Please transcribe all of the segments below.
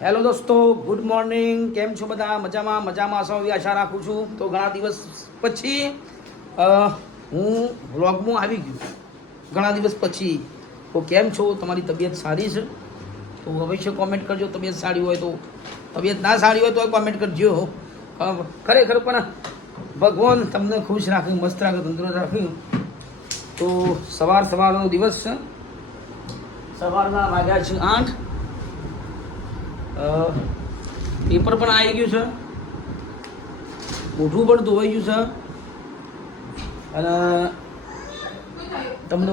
Hello દોસ્તો good morning કેમ છો બધા? મજામાં મજામાં છો આશા રાખું છું. તો ઘણા દિવસ પછી હું વ્લોગમાં આવી ગયું ઘણા દિવસ પછી. તો કેમ છો? તમારી તબિયત સારી છે? તો અવશ્ય કોમેન્ટ કરજો. તબિયત સારી હોય તો, તબિયત ના સારી હોય તો કોમેન્ટ કરજો. ખરેખર પણ ભગવાન તમને ખુશ રાખે, મસ્ત રાખે, તંદુરસ્ત રાખ્યું તો સવાર સવારનો દિવસ છે. સવારના વાગ્યા છે આઠ. પેપર પણ આવી ગયું છે. મોઢું પણ ધોવાઈ ગયું છે. અને તમને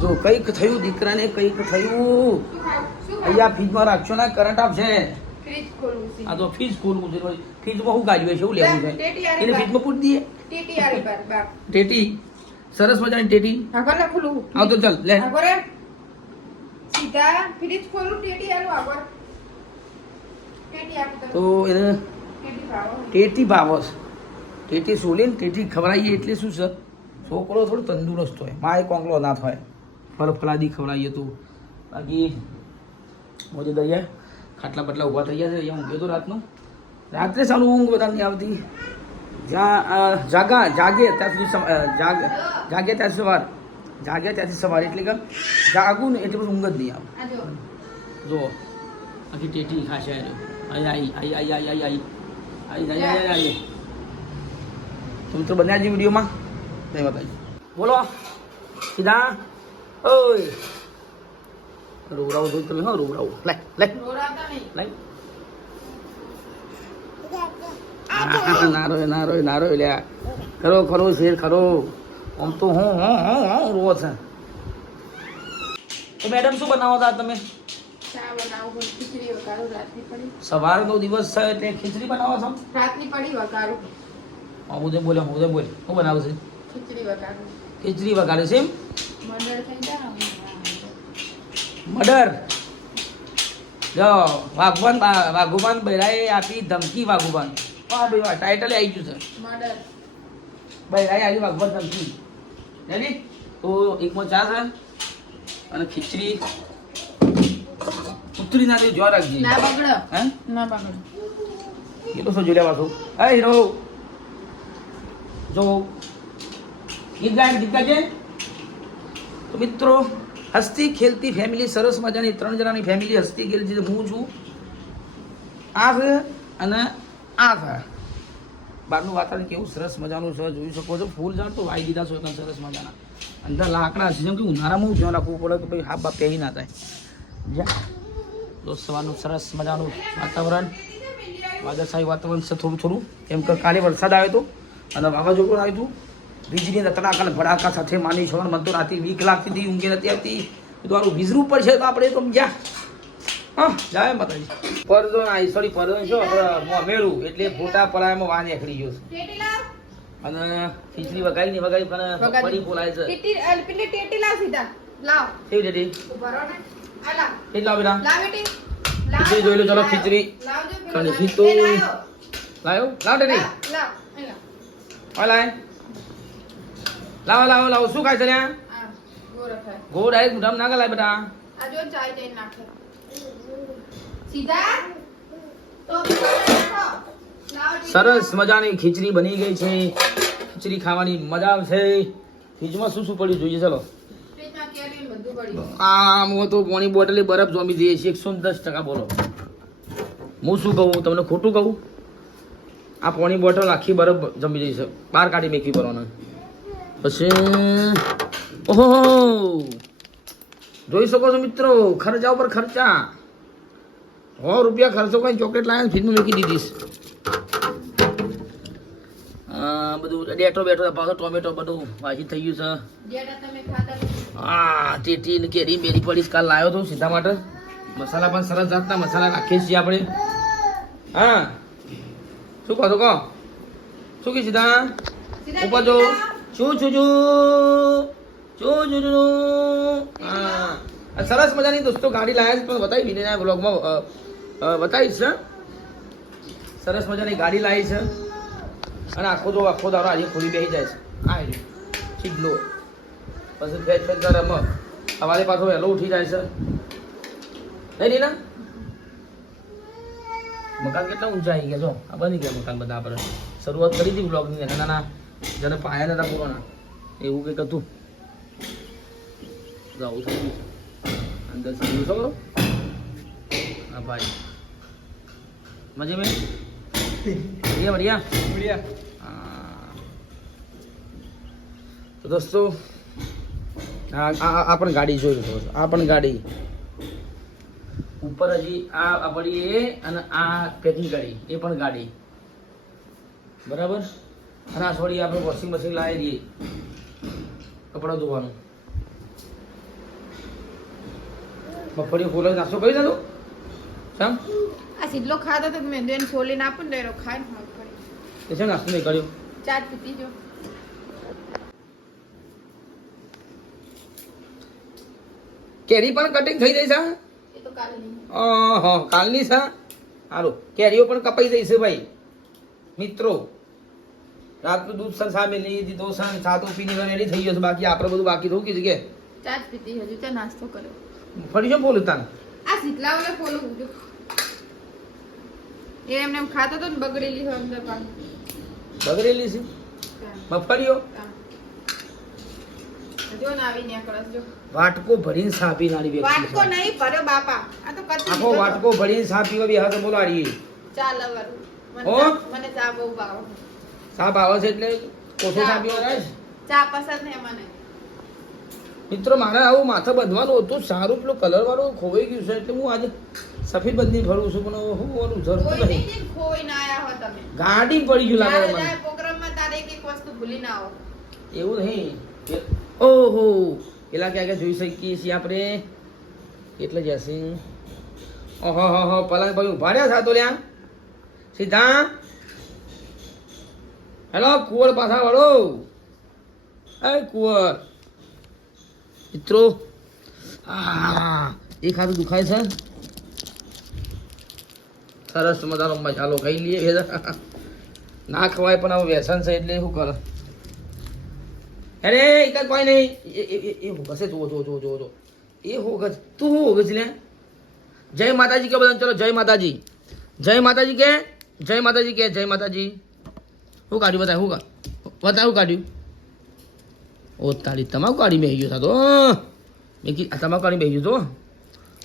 જો કંઈક થયું દીકરાને કંઈક થયું. અહીંયા ફ્રીજમાં રાખશો ને કરંટ આપશે. આ તો ફ્રીજ ખોલવું છે. ફ્રીજમાં શું ગાજ્યું છે એવું લેવું છે. એને. ફ્રીજમાં પૂરી દઈએ. ટીટી સરસ મજાની ટેટી. આગળ ના ખોલું. આવ તો ચાલ લે. સીધા ફ્રીજ ખોલું ટેટી આગળ. તો એને ટેટી ભાવસ ટેટી સોલે ને ટેટી ખવડાવીએ એટલે શું છે? છોકરો થોડો તંદુરસ્ત હોય. માય કોંકલો ના થાય ફળ ફલાદી ખવડાવીએ તો. બાકી મોજે દરિયા ખાટલા બટલા ઊભા થઈ ગયા છે. અહીંયા ઊંઘ્યો તો રાતનું. રાત્રે સારું ઊંઘ બધા નહીં આવતી. જ્યાં જાગા જાગે ત્યાં સુધી જાગ જાગે ત્યાં સવાર. જાગે ત્યાંથી સવાર. એટલે કે જાગું ને એટલે પછી ઊંઘ જ નહીં આવે. જો. આખી ટેટી ખાશે Ay, તો બન્યા જે વિડીયોમાં? નહીં બતાવી બોલો. સીધા? ઓય. રોવરાવ જોઈ તમે હા રોવરાવ લાઈ લાઈ લાઈ ના રોય ના રોય ના રોય લ્યા. ખરો ખરો શેર ખરો. આમ તો હું હું હું રોવો છે. તો મેડમ શું બનાવો હતા તમે? સવારનો દિવસ છે એટલે ખીચડી બનાવો છો? રાતની પડી વઘારું. હા હું બોલે હું બોલ. શું બનાવું છે? ખીચડી વઘારું. ખીચડી વગાડે છે મર્ડર જો વાઘવાન વાઘુબાન બૈરાએ આપી ધમકી વાઘુબાન. હા ભાઈ વાહ ટાઇટલે આવી ગયું છે. મંડળ બૈરાએ આવી વાઘવાન ધમકી. રેડી તો એકમાં ચા છે. અને ખીચડી ઉતરી ના દે જો રાખજે. ના બગડો. હે? ના બગડો. કેટલો સો જોડ્યા વાસો હે હીરો. જો. ગીત ગાય ગીત ગાજે. તો મિત્રો હસ્તી ખેલતી ફેમિલી સરસ મજાની ત્રણ જણાની ફેમિલી હસ્તી ખેલતી હું છું. આ છે અને આ છે બહારનું વાતાવરણ કેવું સરસ મજાનું છે જોઈ શકો છો. ફૂલ ઝાડ તો વાઈ દીધા છો એકદમ સરસ મજાના. અંદર લાકડા છે જેમ કે ઉનાળામાં હું ધ્યાન રાખવું પડે કે ભાઈ હા બાપ પહેરી ના થાય. જા. તો સવારનું સરસ મજાનું વાતાવરણ. વાદળશાહી વાતાવરણ છે થોડું થોડું. કેમ કે કાલે વરસાદ આવ્યો હતો અને વાવાઝોડું આવ્યું હતું. વીજળીના તડાકા અને ભડાકા સાથે માની છોકરા મન તો રાતે વીક લાગતી હતી ઊંઘે નથી આવતી. તો મારું પર છે તો આપણે તો જા હા જાય માતાજી. પરદો ના સોરી પરદો છો મેળું. એટલે ફોટા પડાયમાં વાન એકડી ગયો છે. અને ખીચડી વગાડી ને વગાડી પણ ફરી પડી બોલાય છે. ટેટી ટેટી લાવ સીધા. લાવ. કેવી રેડી ઊભા ને. કેટલા બેટા. ખીચડી જોઈ લો, ચલો ખીચડી. સીધું. એ લાવ્યો. લાવ ડેડી લાવ, લાય. લાવો લાવો લાવો શું ખાય છે ને ખાય. ડાયરેક્ટ મોઢામાં ના ગલાય બેટા. આ જો ચાય ચાય નાખે. સીધા? તો સરસ મજાની ખીચડી બની ગઈ છે. ખીચડી ખાવાની મજા આવશે. ફ્રીજમાં શું શું પડ્યું જોઈએ ચલો. આ હું તો પાણી બોટલે બરફ જમી દઈએ છીએ. એકસો દસ ટકા બોલો. હું શું કહું? તમને ખોટું કહું? આ પોણી બોટલ આખી બરફ જમી જઈ છે. બહાર કાઢી મેકી ભરવાના. પછી, ઓહો જોઈ શકો છો મિત્રો, ખર્ચા ઉપર ખર્ચા. સો રૂપિયા ખર્ચો કરીને ચોકલેટ લાવીને ફ્રીજમાં મૂકી દીધીશ આ બધું ડેટો બેઠો પાછો ટોમેટો બધું વાસી થઈ ગયું છે. આ ટેટી ને કેરી મેરી પડીશ કાલ લાવ્યો તો સીધા માટે. મસાલા પણ સરસ જાતના મસાલા રાખીએ છીએ આપણે. હા. શું કહો તો કહો? શું કે સીધા? ઉપર જો. શું છું છું છું. છું છું હા. સરસ મજાની દોસ્તો ગાડી લાયા છે પણ બતાવી વિનયના બ્લોગમાં બતાવીશ સરસ મજાની ગાડી લાવી છે. અને આખો જો આખો દારો આજે ખોલી બેસી જાય છે. આ. ચીડલો પછી ફેર ફેર કરે રમત સવારે પાછો વહેલો ઉઠી જાય છે. નહીં રીના મકાન કેટલા ઊંચા આવી ગયા જો આ બની ગયા મકાન બધા આપણે. શરૂઆત કરી હતી બ્લોગની નાના નાના જેને પાયા નતા પૂરોના એવું કંઈક હતું. જાઉં થઈ અંદર સમજો હા, ભાઈ. મજે મેં बढ़िया बढ़िया बढ़िया हाँ। તો દોસ્તો આ આ આ પણ ગાડી જોઈ લો દોસ્તો. આ પણ ગાડી ઉપર હજી આ આ પડી એ અને આ પેકિંગ ગાડી એ પણ ગાડી બરાબર અને આ થોડી આપણે વોશિંગ મશીન લાવી દઈએ કપડાં ધોવાનું મગફળી ફોલાવી નાસ્તો કરી દીધો સામ આ સીધલો ખાતો તો મેં બેન છોલીને આપું ને એનો ખાય ને છે નાસ્તો નહીં કર્યો? ચા પીતી જો. કેરી પણ કટિંગ થઈ જઈ છે એ તો કાલની. અહં, કાલની છે? સારું. કેરીઓ પણ કપાઈ છે ભાઈ. મિત્રો રાતનું દૂધ સર સામે લઈ દીધો સર સાતો પીને રેડી થઈ ગયો છે. બાકી આપણે બધું બાકી રહ્યું કીધું કે? ચા પીતી હજુ તો નાસ્તો કર્યો. ફરી શું બોલું તને? આ શીતલા વાળા જો એ એમને એમ ખાતો તો ને બગડેલી હોય અંદર પાછું. બગડેલી છે? ને જો. વાટકો ભરીને સાપી નાની વ્યક્તિ વાટકો નહીં ભર્યો બાપા. આ તો કચ્છી આખો વાટકો ભરીને સાપી હવે. બોલાડીએ ચા? મને બહુ ભાવે. છે એટલે કોસો ચા. સાપી ચા પસંદ નહીં મને. મિત્રો મારે આવું માથા બંધવાનું હતું. સારું પેલું કલર વાળું ખોવાઈ ગયું છે એટલે હું આજે સફેદ બંદી ફરું છું પણ હું ઓલું ઝરતું નહીં. ખોઈ ના આયા હો તમે. ગાડી પડી ગયું લાગે મને. જાય પ્રોગ્રામમાં તારે એક એક વસ્તુ ભૂલી ના આવો. એવું નહીં. ઓહો. પેલા ક્યાં ક્યાં જોઈ શકીએ છીએ આપણે? એટલે જશે ઓહો હો હો પલંગ પર ઊભા રહ્યા સાતો લ્યા. સીધા. હેલો કુંવર પાછા વળો. એ કુંવર. મિત્રો. આ એક હાથ દુખાય છે. સરસ મજાનો મસાલો ખાઈ લઈએ ના ખવાય પણ હવે વ્યસન છે એટલે શું કરે? અરે, એક જ કોઈ નહીં એ હોગસ જુઓ જુઓ જુઓ જુઓ જુઓ. એ હોગસ. તું હું હોગસ લે? જય માતાજી કે બધા ચલો, જય માતાજી. જય માતાજી કે, જય માતાજી કે, જય માતાજી. શું કાઢ્યું બતાય શું કા બતાય શું કાઢ્યું? ઓ તારી તમાકુ કાઢી મેં ગયો તો મેં કીધું તમાકુ કાઢી મેં ગયો તો.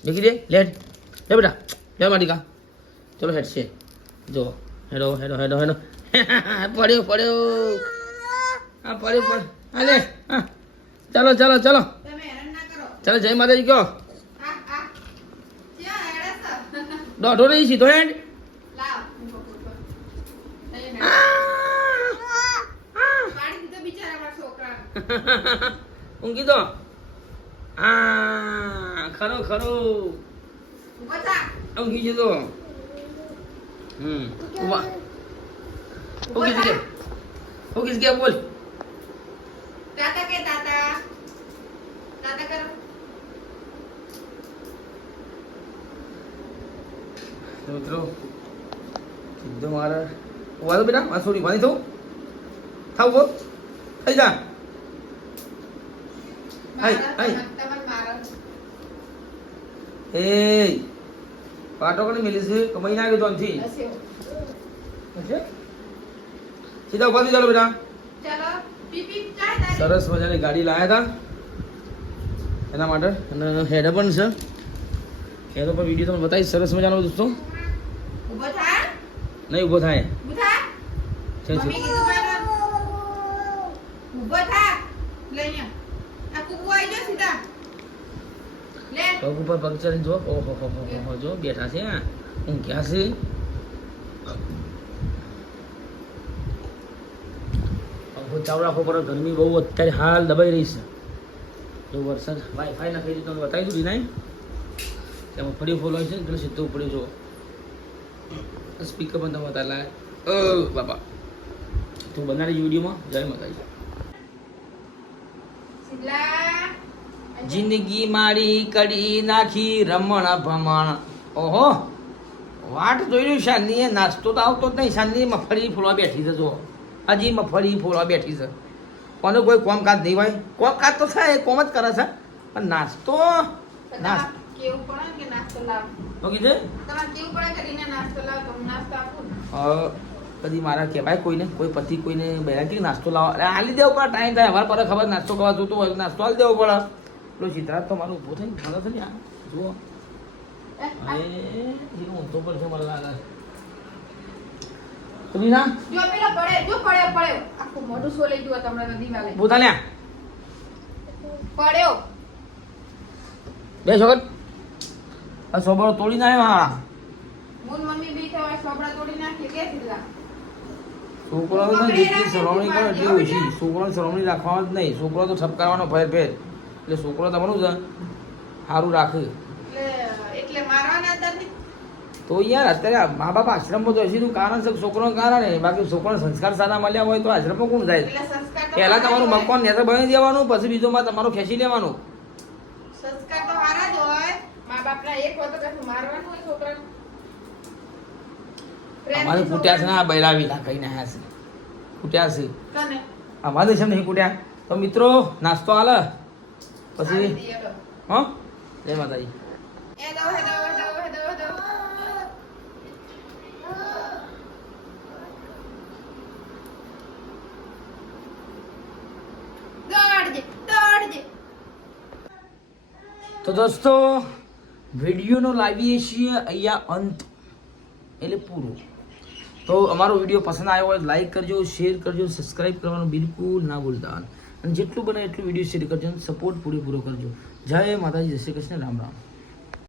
મેં કીધે લેટ લે બેટા, લે માટીકા ચલો હેડ છે જો હેડો હેડો હેડો. હેડો પડ્યો પડ્યો. હા પડ્યો પડ્યો. હા લે. હા. ચાલો ચાલો ચાલો. ચાલો જય માતાજી કહો. દોઢો નહીં સીધો હેડ. ઊંઘી તો. આ ખરો ખરો. ઊંઘી જતો હમ. ઊભા. ઊભો ઊંઘી થા. ગયા ઊંઘી ગયા બોલ. તાતા કે તાતા? તાતા કરો. તો મિત્રો સીધો મારે. તો બેટા આ ઊભા નહીં થવું. થાવ ઊભો. થઈ જા. તમને મારા. એ પાટો કોને મિલી છે કમાઈ ના ગયો હસ્યો. સીધા ઊભા થઈ ચાલો બેટા. સરસ મજાની ગાડી લાવ્યા હતા એના માટે. અને હેડ પણ છે. હેડો પર વીડિયો તમને બતાવીશ. સરસ મજાનો દોસ્તો નહીં ઊભો થાય. ઊભો થાય છે છે. મમ્મી કીધું બરાબર. ઊભો થા. લે અહીંયા આ કુકુ આવી જાઓ સીધા. પગ ઉપર પગ ચડીને જો ઓહો હો હો હો જો બેઠા છે હું. ક્યાં છે? ચાલુ રાખવો પડે ગરમી બહુ અત્યારે હાલ દબાઈ રહી છે. જો વરસાદ વાઈફાઈ નાખી દીધું તમને બતાવી દીધું નહીં તેમાં ફળી ફોલ હોય છે ને એટલે સીધું પડ્યું જો. સ્પીકર પણ તમે બતાવેલા ઓ બાપા. તું બનાવી વિડીયોમાં જય માતાજી. જિંદગી મારી કડી નાખી રમણ ભમણ. ઓહો વાટ જોઈ શાંતિએ નાસ્તો તો આવતો જ નહીં. શાંતિ મફળી ફોડવા બેઠી છે જો હજી મફળી ફોડવા બેઠી છે. કોને કોઈ કોમકાજ નહીં હોય? કોમકાજ તો થાય કોમ જ કરે છે. પણ નાસ્તો કદી મારા કહેવાય કોઈને? કોઈ પતિ કોઈને બહેરા કે નાસ્તો લાવો આલી દેવો પડે ટાઈમ થાય. અમારે પર ખબર નાસ્તો કરવા જોતો હોય તો નાસ્તો આલી દેવો પડે. પેલો સિદ્ધાર્થ તો મારું ઊભો થઈને ખાતો છે ને આ જુઓ. અરે એનો ઊંધો પર છે મને લાગે. તમે ના જો પેલો પડે જો પડ્યો પડ્યો આખું મોઢું સોલાઈ ગયું તમને દિવાલે પોતા લ્યા. પડ્યો. બે છોકર. આ સોબરો તોડી નાખ્યો હા મૂન મમ્મી બી થવા સોબડા તોડી નાખી. કે સીધા છોકરાઓ તો જેટલી સરવણી કરો એટલી ઓછી છોકરાની સરવણી રાખવામાં જ નહીં. છોકરો તો ઠપકારવાનો ફેર ફેર એટલે છોકરો તમારું છે સારું રાખે. તો યાર અત્યારે મા બાપ આશ્રમમાં તો તું કારણ છે છોકરો કારણ બાકી છોકરો સંસ્કાર સારા મળ્યા હોય તો આશ્રમમાં કોણ જાય? પહેલા તમારું. મકાન નેત્ર બની દેવાનું પછી બીજુંમાં તમારું ખેંચી લેવાનું. સંસ્કાર તો હારા જ હોય. મા બાપના એક હોય તો મારવાનું હોય છોકરાને? અમારે ફૂટ્યા છે ને બૈરાવી ના કહીને આવ્યા છે. ફૂટ્યા છે. અમારે છે નહીં ફૂટ્યા તો મિત્રો નાસ્તો હાલે પછી. હં જય માતાજી. તો દોસ્તો, વિડીયોનો લાવીએ છીએ અહીંયા અંત, એટલે પૂરો તો અમારો વીડિયો પસંદ આવ્યો હોય લાઈક કરજો શેર કરજો સબસ્ક્રાઇબ કરવાનું બિલકુલ ના ભૂલતા અને જેટલું બને એટલું વીડિયો શેર કરજો સપોર્ટ પૂરેપૂરો કરજો. જય માતાજી, જય શ્રી કૃષ્ણ, રામ રામ.